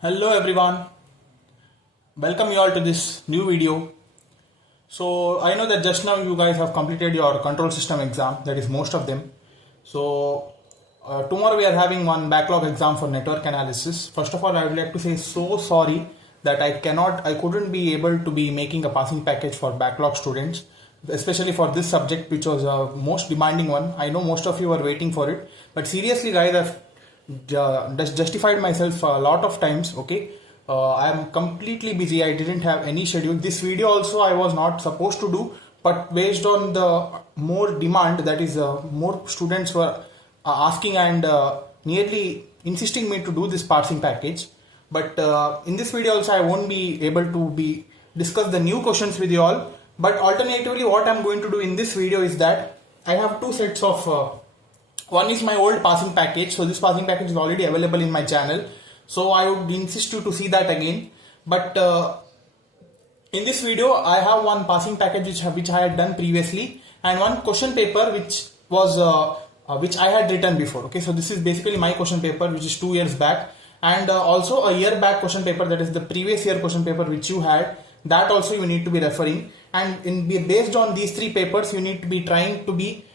Hello everyone, welcome you all to this new video. So I know that just now you guys have completed your control system exam, that is most of them. So tomorrow we are having one backlog exam for network analysis. First of all, I would like to say so sorry that I couldn't be able to be making a passing package for backlog students, especially for this subject which was a most demanding one. I know most of you are waiting for it, but seriously guys, I've justified myself a lot of times. Okay, I am completely busy. I didn't have any schedule. This video also I was not supposed to do, but based on the more demand, that is more students were asking and nearly insisting me to do this parsing package. But in this video also I won't be able to be discuss the new questions with you all, but alternatively what I'm going to do in this video is that I have two sets of one is my old passing package. So this passing package is already available in my channel, so I would insist you to see that again. But in this video I have one passing package which I had done previously, and one question paper which was which I had written before. Okay, so this is basically my question paper which is 2 years back, and also a year back question paper, that is the previous year question paper which you had, that also you need to be referring. And based on these three papers you need to be trying to be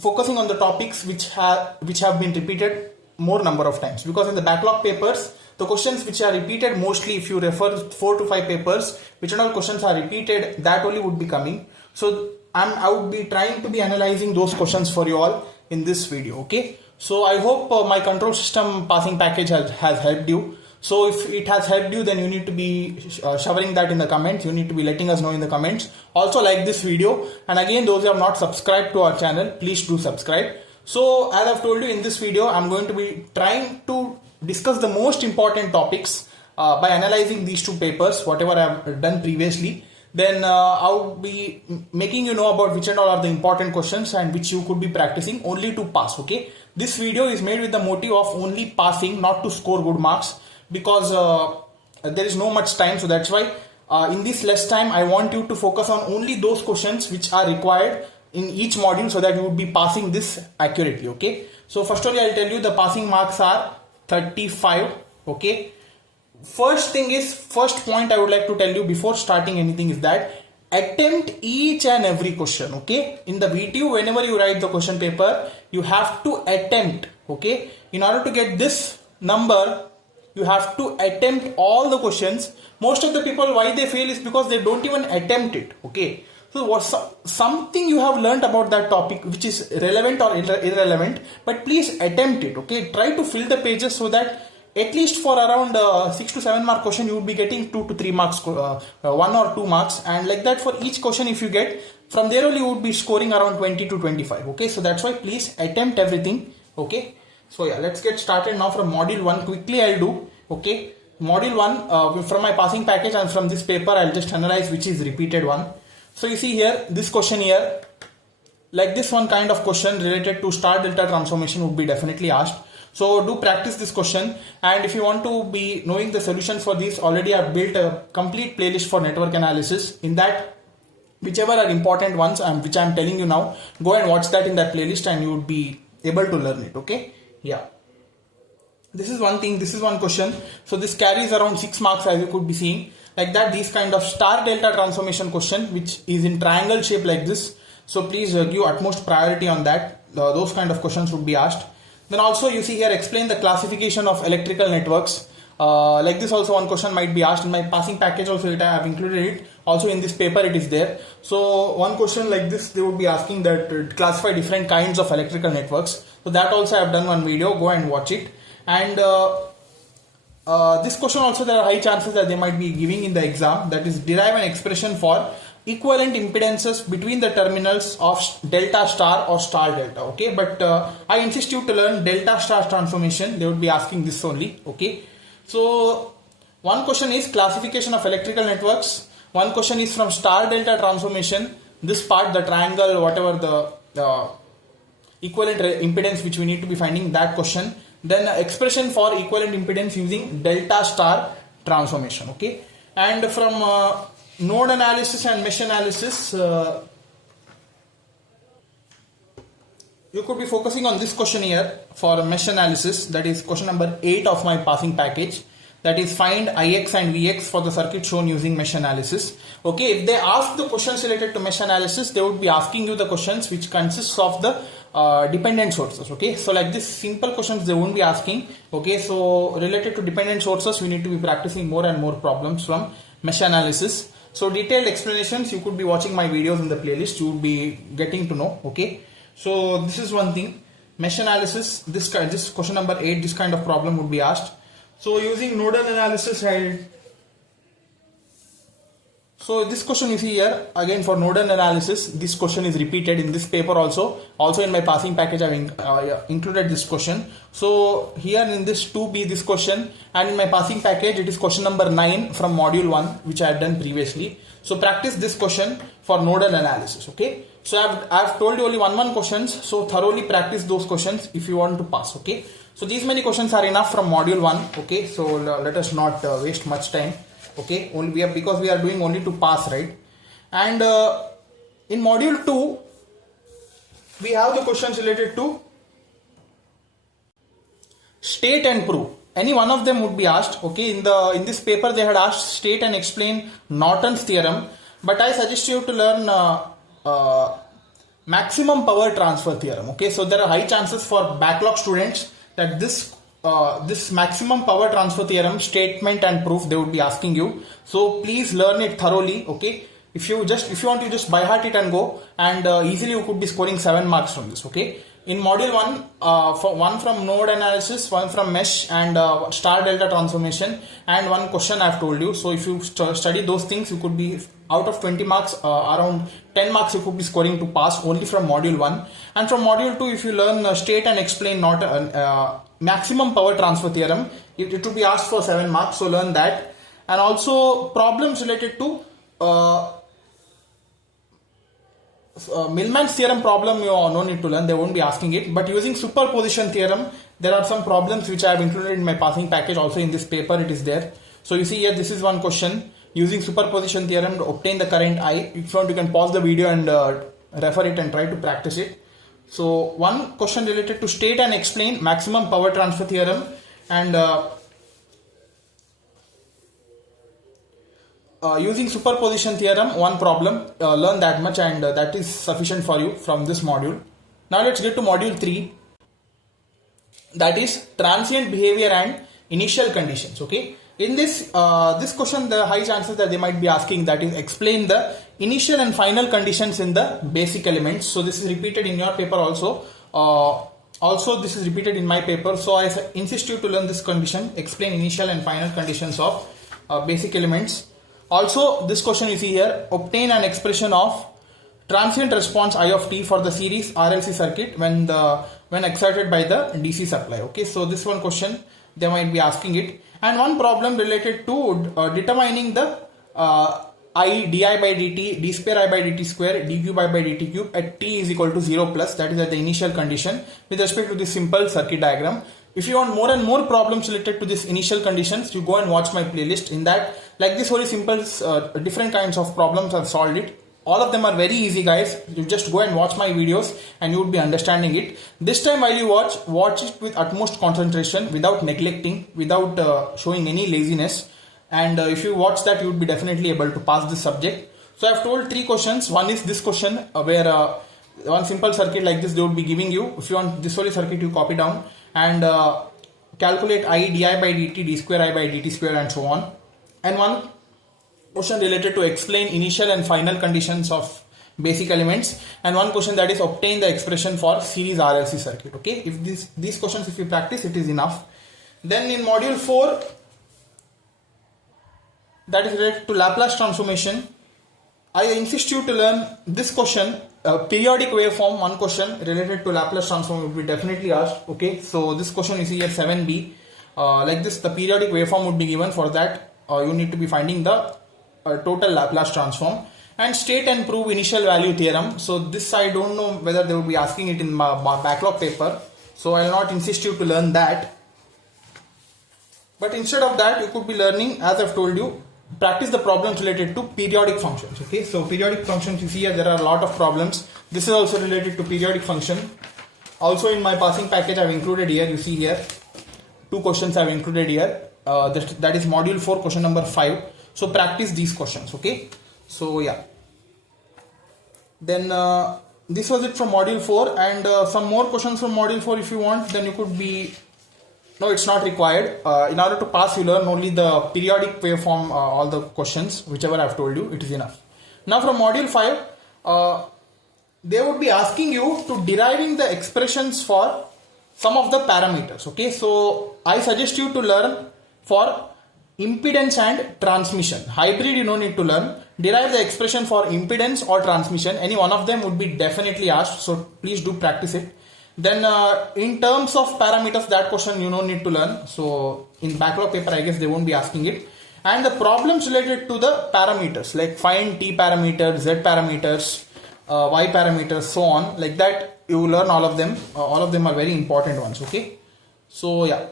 focusing on the topics which have been repeated more number of times, because in the backlog papers the questions which are repeated mostly, if you refer 4 to 5 papers which all questions are repeated, that only would be coming. So I would be trying to be analyzing those questions for you all in this video. Okay, so I hope my control system passing package has helped you. So if it has helped you, then you need to be showering that in the comments. You need to be letting us know in the comments. Also like this video, and again those who have not subscribed to our channel, please do subscribe. So as I've told you, in this video I'm going to be trying to discuss the most important topics by analyzing these two papers, whatever I've done previously. Then I'll be making you know about which and all are the important questions and which you could be practicing only to pass. Okay, this video is made with the motive of only passing, not to score good marks, because there is no much time. So that's why in this less time I want you to focus on only those questions which are required in each module, so that you would be passing this accurately. Okay, so firstly I'll tell you the passing marks are 35. Okay, first point I would like to tell you before starting anything is that attempt each and every question. Okay, in the VTU, whenever you write the question paper, you have to attempt. Okay, in order to get this number, you have to attempt all the questions. Most of the people, why they fail is because they don't even attempt it. Okay, so what's something you have learned about that topic which is relevant or irrelevant, but please attempt it. Okay, try to fill the pages so that at least for around 6 to 7 mark question you would be getting 2 to 3 marks, 1 or 2 marks, and like that for each question. If you get from there only, you would be scoring around 20 to 25. Okay, so that's why please attempt everything. Okay, so yeah, let's get started now from module 1. Quickly I'll do. Okay, module 1 from my passing package and from this paper I'll just analyze which is repeated one. So you see here, this question here, like this one kind of question related to star delta transformation would be definitely asked. So do practice this question, and if you want to be knowing the solutions for these, already I've built a complete playlist for network analysis. In that, whichever are important ones which I'm telling you now, go and watch that in that playlist and you would be able to learn it. Okay, yeah. This is one thing, this is one question. So this carries around 6 marks, as you could be seeing. Like that, these kind of star delta transformation question which is in triangle shape like this. So please give utmost priority on that. Those kind of questions would be asked. Then also you see here, explain the classification of electrical networks. Like this also one question might be asked. In my passing package also I have included it. Also in this paper it is there. So one question like this, they would be asking that classify different kinds of electrical networks. So that also I have done one video, go and watch it. And this question also, there are high chances that they might be giving in the exam, that is derive an expression for equivalent impedances between the terminals of delta star or star delta. Okay, but I insist you to learn delta star transformation. They would be asking this only. Okay, so one question is classification of electrical networks, one question is from star delta transformation, this part, the triangle, whatever the equivalent impedance which we need to be finding, that question. Then expression for equivalent impedance using delta star transformation. Okay, and from node analysis and mesh analysis, you could be focusing on this question here for mesh analysis. That is question number 8 of my passing package. That is find Ix and Vx for the circuit shown using mesh analysis. Okay, if they ask the questions related to mesh analysis, they would be asking you the questions which consists of the dependent sources. Okay, so like this simple questions they won't be asking. Okay, so related to dependent sources, we need to be practicing more and more problems from mesh analysis. So detailed explanations, you could be watching my videos in the playlist, you would be getting to know. Okay, so this is one thing. Mesh analysis, this question number 8, this kind of problem would be asked. So using nodal analysis, so this question you see here, again for nodal analysis, this question is repeated in this paper also. Also in my passing package I have included this question. So here in this 2B this question, and in my passing package it is question number 9 from module 1 which I have done previously. So practice this question for nodal analysis. Okay, so I have told you only one questions, so thoroughly practice those questions if you want to pass. Okay, so these many questions are enough from module 1. Okay, so let us not waste much time. Okay, only because we are doing only to pass, right? And in module 2 we have the questions related to state and prove. Any one of them would be asked. Okay, in this paper they had asked state and explain Norton's theorem, but I suggest you to learn maximum power transfer theorem. Okay, so there are high chances for backlog students that this maximum power transfer theorem statement and proof they would be asking you. So please learn it thoroughly. Okay, if you want to just by heart it and go, and easily you could be scoring 7 marks from this. Okay, in module 1 for one from node analysis, one from mesh and star delta transformation, and one question I have told you. So if you study those things, you could be out of 20 marks, around 10 marks you could be scoring to pass only from module 1. And from module 2, if you learn state and explain maximum power transfer theorem, it will be asked for 7 marks, so learn that. And also problems related to Millman's theorem problem, you no need to learn, they won't be asking it. But using superposition theorem, there are some problems which I have included in my passing package. Also in this paper it is there. So you see here, this is one question using superposition theorem to obtain the current I. If you want, you can pause the video and refer it and try to practice it. So one question related to state and explain maximum power transfer theorem, and using superposition theorem, one problem, learn that much, and that is sufficient for you from this module. Now let's get to module 3, that is transient behavior and initial conditions. Okay, in this question the high chances that they might be asking, that is explain the initial and final conditions in the basic elements. So this is repeated in your paper also. Also this is repeated in my paper, so I insist you to learn this condition, explain initial and final conditions of basic elements. Also this question you see here, obtain an expression of transient response I of t for the series RLC circuit when excited by the DC supply. Okay, so this one question they might be asking it. And one problem related to determining the I di by dt, d square I by dt square, d cube I by dt cube at t is equal to 0 plus, that is at the initial condition with respect to this simple circuit diagram. If you want more and more problems related to this initial conditions, you go and watch my playlist. In that, like this very simple different kinds of problems I've solved it. All of them are very easy, guys. You just go and watch my videos and you would be understanding it. This time while you watch it with utmost concentration, without neglecting, without showing any laziness. And if you watch that, you would be definitely able to pass this subject. So I've told 3 questions. One is this question where one simple circuit like this they would be giving you. If you want this whole circuit, you copy down and calculate I di by dt, d square I by dt square, and so on. And one question related to explain initial and final conditions of basic elements, and one question that is obtain the expression for series RLC circuit. Okay, if these questions if you practice, it is enough. Then in module 4, that is related to Laplace transformation, I insist you to learn this question, periodic waveform. One question related to Laplace transform will be definitely asked. Okay, so this question you see here 7b, like this the periodic waveform would be given. For that you need to be finding the total Laplace transform. And state and prove initial value theorem. So this I don't know whether they will be asking it in my backlog paper, so I will not insist you to learn that. But instead of that, you could be learning, as I've told you, practice the problems related to periodic functions. Okay, so periodic functions, you see here there are a lot of problems. This is also related to periodic function. Also in my passing package I've included here, you see here, 2 questions I've included here. That is module 4 question number 5. So practice these questions, okay? So yeah. Then this was it from module 4, and some more questions from module 4 if you want, then you could be, no, it's not required. In order to pass, you learn only the periodic waveform, all the questions, whichever I've told you, it is enough. Now from module 5, they would be asking you to deriving the expressions for some of the parameters, okay? So I suggest you to learn for impedance and transmission. Hybrid you don't need to learn. Derive the expression for impedance or transmission. Any one of them would be definitely asked, so please do practice it. Then in terms of parameters, that question you don't need to learn. So in backlog paper, I guess they won't be asking it. And the problems related to the parameters, like find t parameters, z parameters, y parameters, so on, like that, you will learn all of them. All of them are very important ones, okay? So yeah.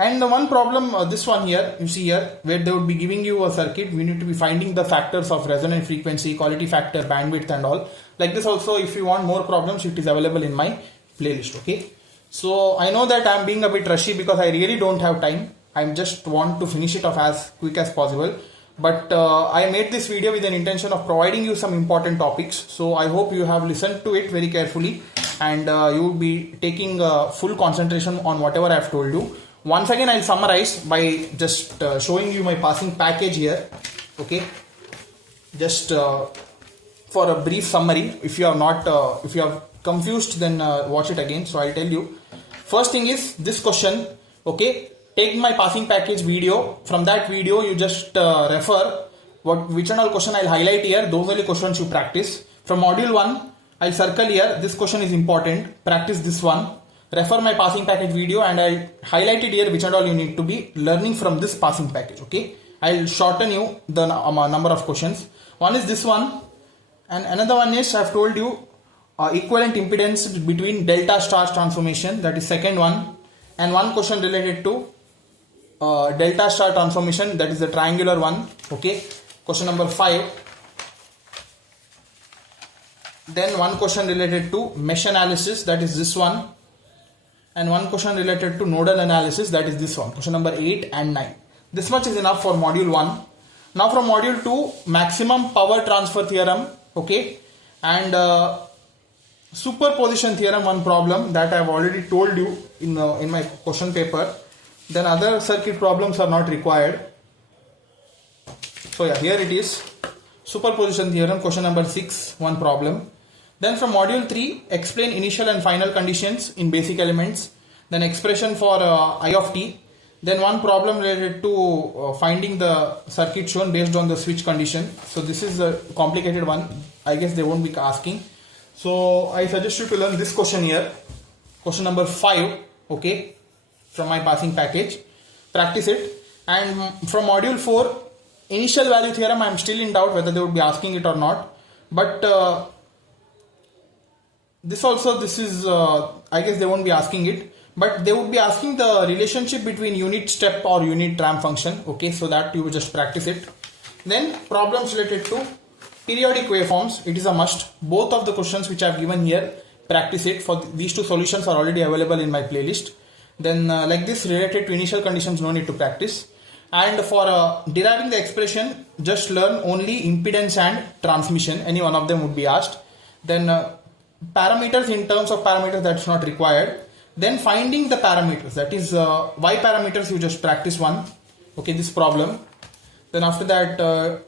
And the one problem, this one here, you see here, where they would be giving you a circuit, we need to be finding the factors of resonant frequency, quality factor, bandwidth and all. Like this also, if you want more problems, it is available in my playlist, okay? So I know that I'm being a bit rushy because I really don't have time. I just want to finish it off as quick as possible. But I made this video with an intention of providing you some important topics. So I hope you have listened to it very carefully, and you will be taking full concentration on whatever I've told you. Once again, I'll summarize by just showing you my passing package here, okay? Just for a brief summary, if you are not, if you are confused, then watch it again. So I'll tell you. First thing is this question, okay? Take my passing package video. From that video, you just refer which and all question I'll highlight here. Those are the questions you practice. From module 1, I'll circle here. This question is important. Practice this one. Refer my passing package video, and I'll highlight it here which and all you need to be learning from this passing package, okay? I'll shorten you the number of questions. One is this one, and another one is I've told you equivalent impedance between delta star transformation, that is second one, and one question related to delta star transformation, that is the triangular one, okay? Question number 5. Then one question related to mesh analysis, that is this one, and one question related to nodal analysis, that is this one, question number 8 and 9. This much is enough for module 1. Now from module 2, maximum power transfer theorem, okay, and superposition theorem, one problem that I have already told you in my question paper. Then other circuit problems are not required. So yeah, here it is, superposition theorem, question number 6, one problem. Then from module 3, explain initial and final conditions in basic elements. Then expression for I of t. Then one problem related to finding the circuit shown based on the switch condition. So this is a complicated one. I guess they won't be asking. So I suggest you to learn this question here. Question number 5, okay, from my passing package. Practice it. And from module 4, initial value theorem, I am still in doubt whether they would be asking it or not. But this is, I guess they won't be asking it, but they would be asking the relationship between unit step or unit ramp function, okay, so that you will just practice it. Then problems related to periodic waveforms, it is a must. Both of the questions which I have given here, practice it. For these 2 solutions are already available in my playlist. Then like this, related to initial conditions, no need to practice. And for deriving the expression, just learn only impedance and transmission. Any one of them would be asked. Then parameters, in terms of parameters, that's not required. Then finding the parameters, that is y parameters, you just practice one, okay, this problem. Then after that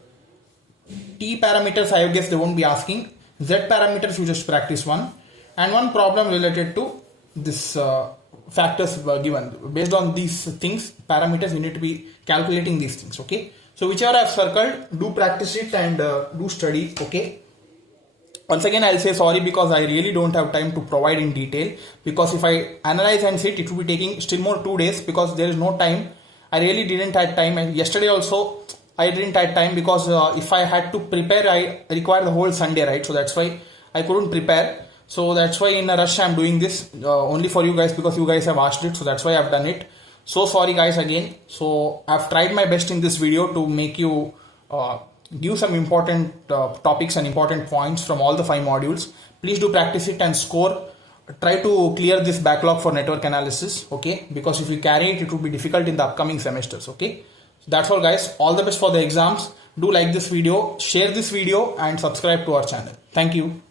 t parameters, I guess they won't be asking. Z parameters, you just practice one, and one problem related to this factors given. Based on these things, parameters, you need to be calculating these things, okay? So whichever I have circled, do practice it and do study, okay? Once again, I'll say sorry because I really don't have time to provide in detail, because if I analyze and sit, it will be taking still more 2 days because there is no time. I really didn't have time, and yesterday also I didn't have time because if I had to prepare, I require the whole Sunday, right? So that's why I couldn't prepare. So that's why in a rush I'm doing this only for you guys, because you guys have asked it. So that's why I've done it. So sorry guys again. So I've tried my best in this video to make you give some important topics and important points from all the 5 modules. Please do practice it and score try to clear this backlog for network analysis, okay, because if you carry it, it will be difficult in the upcoming semesters, okay. So that's all guys, all the best for the exams. Do like this video, share this video and subscribe to our channel. Thank you.